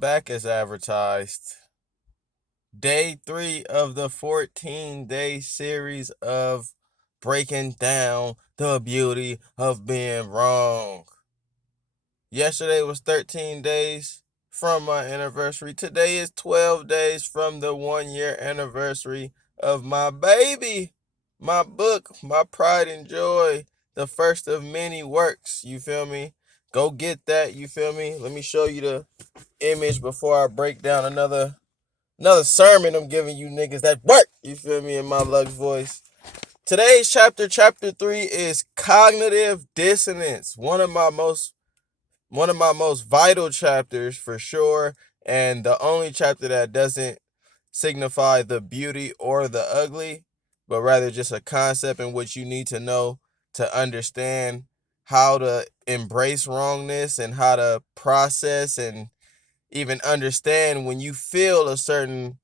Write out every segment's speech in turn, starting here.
back as advertised. Day 3 of the 14-day series of breaking down the beauty of being wrong. Yesterday was 13 days from my anniversary. Today is 12 days from the 1 year anniversary of my baby, my book, my pride and joy, the first of many works. You feel me? Go get that. You feel me? Let me show you the image before I break down another sermon I'm giving you niggas that work. You feel me? In my Lux voice. Today's chapter 3, is cognitive dissonance. One of my most vital chapters for sure, and the only chapter that doesn't signify the beauty or the ugly, but rather just a concept in which you need to know to understand how to embrace wrongness and how to process and even understand when you feel a certain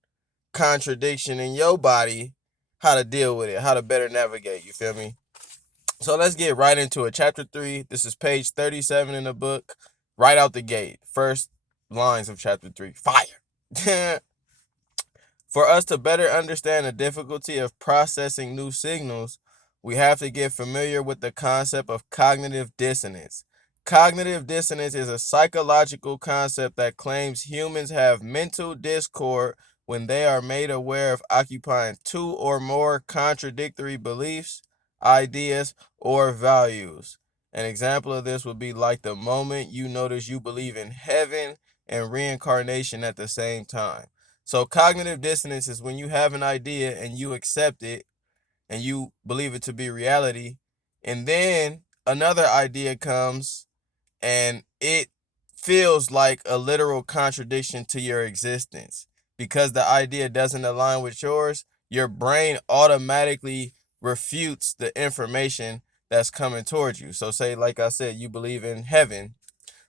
contradiction in your body, how to deal with it, how to better navigate. You feel me? So let's get right into it. Chapter 3, this is page 37 in the book, right out the gate. First lines of chapter 3. Fire. For us to better understand the difficulty of processing new signals, we have to get familiar with the concept of cognitive dissonance. Cognitive dissonance is a psychological concept that claims humans have mental discord when they are made aware of occupying two or more contradictory beliefs, ideas, or values. An example of this would be like the moment you notice you believe in heaven and reincarnation at the same time. So cognitive dissonance is when you have an idea and you accept it and you believe it to be reality, and then another idea comes and it feels like a literal contradiction to your existence. Because the idea doesn't align with yours, your brain automatically refutes the information that's coming towards you. So say, like I said, you believe in heaven.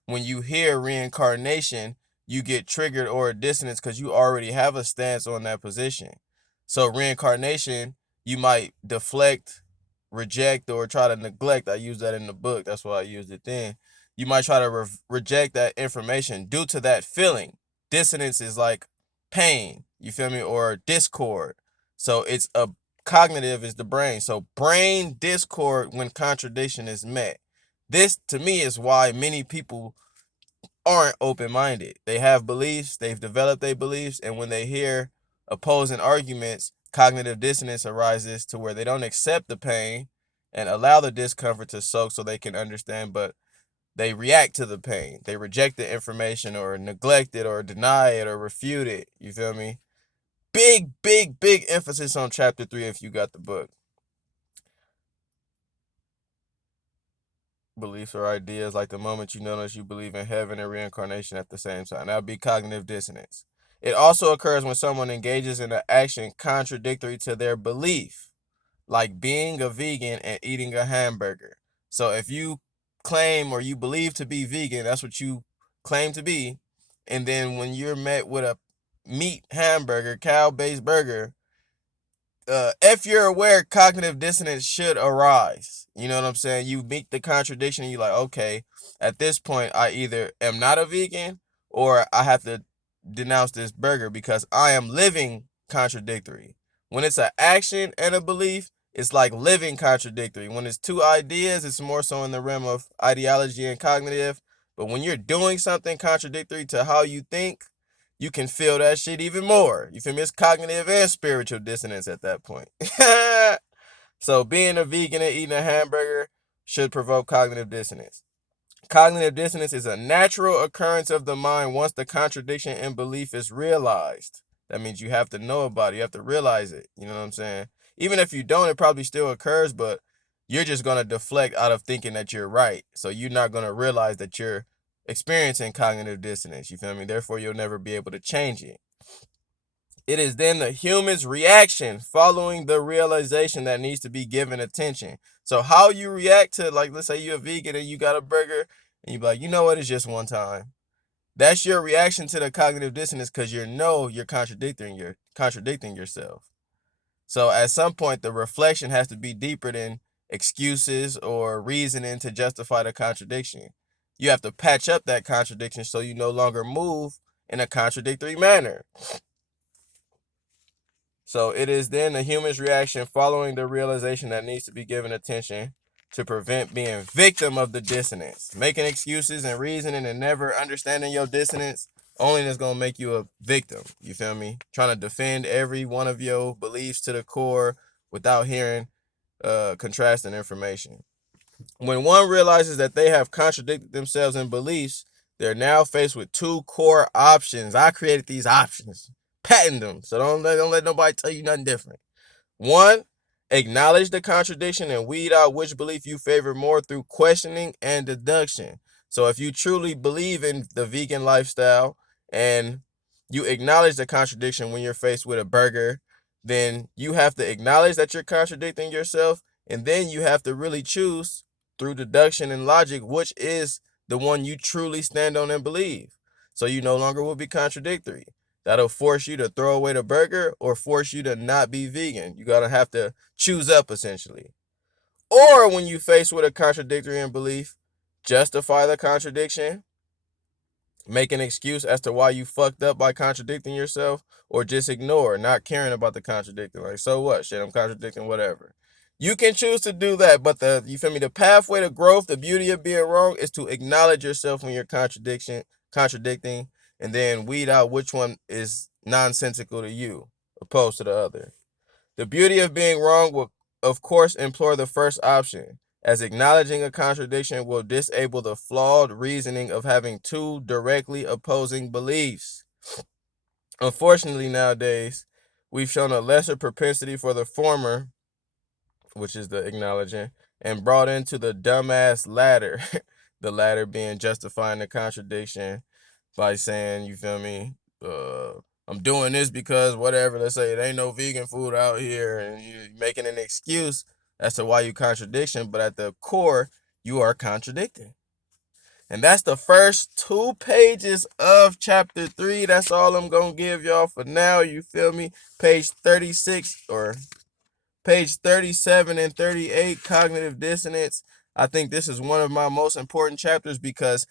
When you hear reincarnation, you get triggered or a dissonance because you already have a stance on that position. So reincarnation, you might deflect, reject, or try to neglect. I use that in the book. That's why I used it then. You might try to reject that information due to that feeling. Dissonance is like pain, you feel me, or discord. So it's a cognitive is the brain. So brain discord when contradiction is met. This to me is why many people aren't open-minded. They have beliefs, they've developed their beliefs, and when they hear opposing arguments, cognitive dissonance arises to where they don't accept the pain and allow the discomfort to soak so they can understand, but they react to the pain. They reject the information or neglect it or deny it or refute it. You feel me? Big, big, big emphasis on chapter 3 if you got the book. Beliefs or ideas like the moment you notice you believe in heaven and reincarnation at the same time. That would be cognitive dissonance. It also occurs when someone engages in an action contradictory to their belief, like being a vegan and eating a hamburger. So if you claim or you believe to be vegan, that's what you claim to be. And then when you're met with a meat hamburger, cow-based burger, if you're aware, cognitive dissonance should arise. You know what I'm saying? You meet the contradiction and you're like, okay, at this point, I either am not a vegan or I have to denounce this burger because I am living contradictory. When it's an action and a belief, it's like living contradictory. When it's two ideas, it's more so in the realm of ideology and cognitive. But when you're doing something contradictory to how you think, you can feel that shit even more. You feel me? It's cognitive and spiritual dissonance at that point. So being a vegan and eating a hamburger should provoke cognitive dissonance. Cognitive dissonance is a natural occurrence of the mind once the contradiction in belief is realized. That means you have to know about it. You have to realize it. You know what I'm saying? Even if you don't, it probably still occurs, but you're just going to deflect out of thinking that you're right. So you're not going to realize that you're experiencing cognitive dissonance. You feel me? Therefore, you'll never be able to change it. It is then the human's reaction following the realization that needs to be given attention. So how you react to, like, let's say you're a vegan and you got a burger and you be like, you know what, it's just one time. That's your reaction to the cognitive dissonance because you're contradicting yourself. So at some point, the reflection has to be deeper than excuses or reasoning to justify the contradiction. You have to patch up that contradiction so you no longer move in a contradictory manner. So it is then the human's reaction following the realization that needs to be given attention to prevent being victim of the dissonance. Making excuses and reasoning and never understanding your dissonance only is going to make you a victim. You feel me? Trying to defend every one of your beliefs to the core without hearing contrasting information. When one realizes that they have contradicted themselves in beliefs, they're now faced with two core options. I created these options. Patent them. So don't let nobody tell you nothing different. One, acknowledge the contradiction and weed out which belief you favor more through questioning and deduction. So if you truly believe in the vegan lifestyle and you acknowledge the contradiction when you're faced with a burger, then you have to acknowledge that you're contradicting yourself, and then you have to really choose through deduction and logic which is the one you truly stand on and believe. So you no longer will be contradictory. That'll force you to throw away the burger or force you to not be vegan. You gotta have to choose up essentially. Or when you face with a contradictory in belief, justify the contradiction, make an excuse as to why you fucked up by contradicting yourself, or just ignore, not caring about the contradicting. Like, so what? Shit, I'm contradicting, whatever. You can choose to do that, but you feel me? The pathway to growth, the beauty of being wrong, is to acknowledge yourself when you're contradicting, and then weed out which one is nonsensical to you, opposed to the other. The beauty of being wrong will, of course, implore the first option, as acknowledging a contradiction will disable the flawed reasoning of having two directly opposing beliefs. Unfortunately, nowadays, we've shown a lesser propensity for the former, which is the acknowledging, and brought into the dumbass latter, the latter being justifying the contradiction by saying, you feel me, I'm doing this because whatever, let's say it ain't no vegan food out here, and you're making an excuse as to why you contradiction, but at the core, you are contradicting. And that's the first 2 pages of chapter 3. That's all I'm going to give y'all for now, you feel me? Page 36 or page 37 and 38, cognitive dissonance. I think this is one of my most important chapters because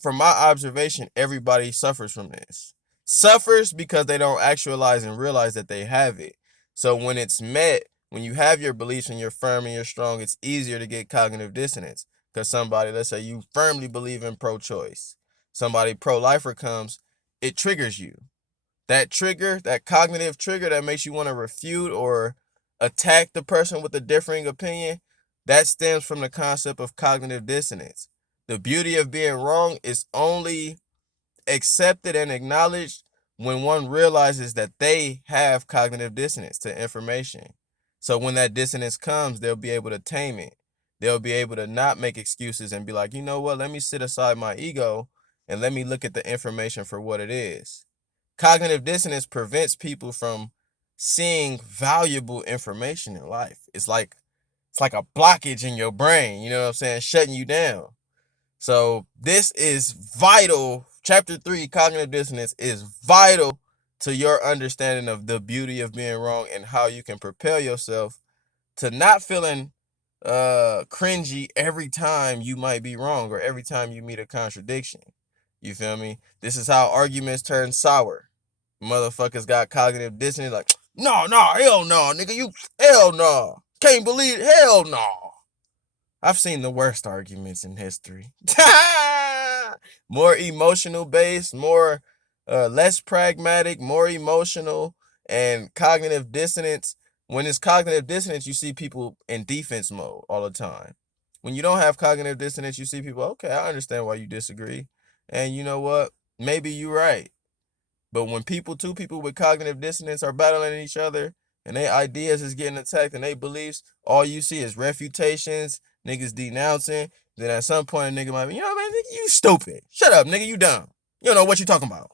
from my observation, everybody suffers from this. Suffers because they don't actualize and realize that they have it. So when it's met, when you have your beliefs and you're firm and you're strong, it's easier to get cognitive dissonance. Because somebody, let's say you firmly believe in pro-choice. Somebody pro-lifer comes, it triggers you. That trigger, that cognitive trigger that makes you want to refute or attack the person with a differing opinion, that stems from the concept of cognitive dissonance. The beauty of being wrong is only accepted and acknowledged when one realizes that they have cognitive dissonance to information. So when that dissonance comes, they'll be able to tame it. They'll be able to not make excuses and be like, you know what, let me sit aside my ego and let me look at the information for what it is. Cognitive dissonance prevents people from seeing valuable information in life. It's like a blockage in your brain, you know what I'm saying, shutting you down. So this is vital. Chapter 3, cognitive dissonance, is vital to your understanding of the beauty of being wrong and how you can propel yourself to not feeling cringy every time you might be wrong or every time you meet a contradiction. You feel me? This is how arguments turn sour. Motherfuckers got cognitive dissonance like, no, hell no, nigga, you, hell no. Can't believe it, hell no. I've seen the worst arguments in history. More emotional based, more less pragmatic, more emotional, and cognitive dissonance. When it's cognitive dissonance, you see people in defense mode all the time. When you don't have cognitive dissonance, you see people, okay, I understand why you disagree. And you know what? Maybe you're right. But when two people with cognitive dissonance are battling each other and their ideas is getting attacked and their beliefs, all you see is refutations, niggas denouncing. Then at some point, a nigga might be, you know what, man, nigga, you stupid. Shut up, nigga, you dumb. You don't know what you talking about.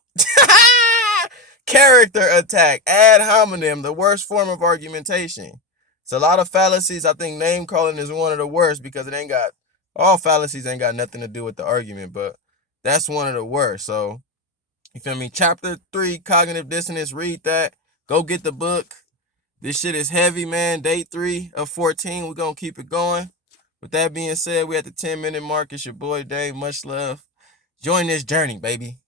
Character attack, ad hominem, the worst form of argumentation. It's a lot of fallacies. I think name calling is one of the worst because all fallacies ain't got nothing to do with the argument, but that's one of the worst. So, you feel me? Chapter 3, cognitive dissonance, read that. Go get the book. This shit is heavy, man. Day 3 of 14. We're going to keep it going. With that being said, we at the 10-minute mark. It's your boy Dave. Much love. Join this journey, baby.